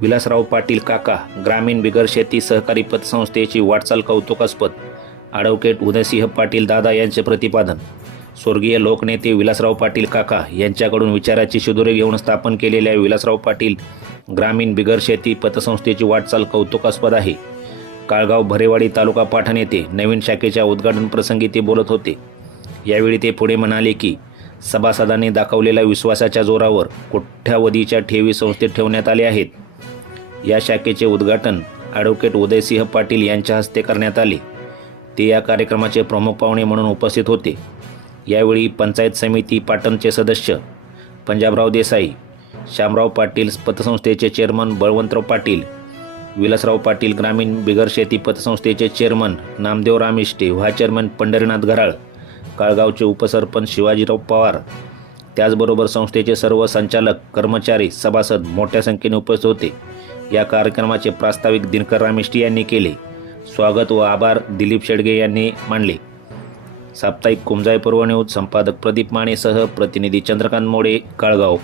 विलासराव पाटील काका ग्रामीण बिगर शेती सहकारी पतसंस्थेची वाटचाल कौतुकास्पद. ॲडव्होकेट उदयसिंह पाटील दादा यांचे प्रतिपादन. स्वर्गीय लोकनेते विलासराव पाटील काका यांच्याकडून विचाराची शिदोरे घेऊन स्थापन केलेल्या विलासराव पाटील ग्रामीण बिगर शेती पतसंस्थेची वाटचाल कौतुकास्पद आहे. काळगाव भरेवाडी तालुका पाठण येथे नवीन शाखेच्या उद्घाटन प्रसंगी ते बोलत होते. यावेळी ते पुढे म्हणाले की सभासदांनी दाखवलेल्या विश्वासाच्या जोरावर कोठ्यावधीच्या ठेवी संस्थेत ठेवण्यात आले आहेत. या शाखेचे उद्घाटन ॲडव्होकेट उदयसिंह पाटील यांच्या हस्ते करण्यात आले. ते या कार्यक्रमाचे प्रमुख पाहुणे म्हणून उपस्थित होते. यावेळी पंचायत समिती पाटणचे सदस्य पंजाबराव देसाई श्यामराव पाटील पतसंस्थेचे चेअरमन बळवंतराव पाटील विलासराव पाटील ग्रामीण बिगर शेती पतसंस्थेचे चेअरमन नामदेव रामिष्टे व्हा चेअरमन पंढरीनाथ घराळ काळगावचे उपसरपंच शिवाजीराव पवार त्याचबरोबर संस्थेचे सर्व संचालक कर्मचारी सभासद मोठ्या संख्येने उपस्थित होते. या कार्यक्रमाचे प्रास्ताविक दिनकर रामेष्टी यांनी केले. स्वागत व आभार दिलीप शेडगे यांनी मानले. साप्ताहिक कुमजाई पर्व न्यूज संपादक प्रदीप मानेसह प्रतिनिधी चंद्रकांत मोडे काळगाव.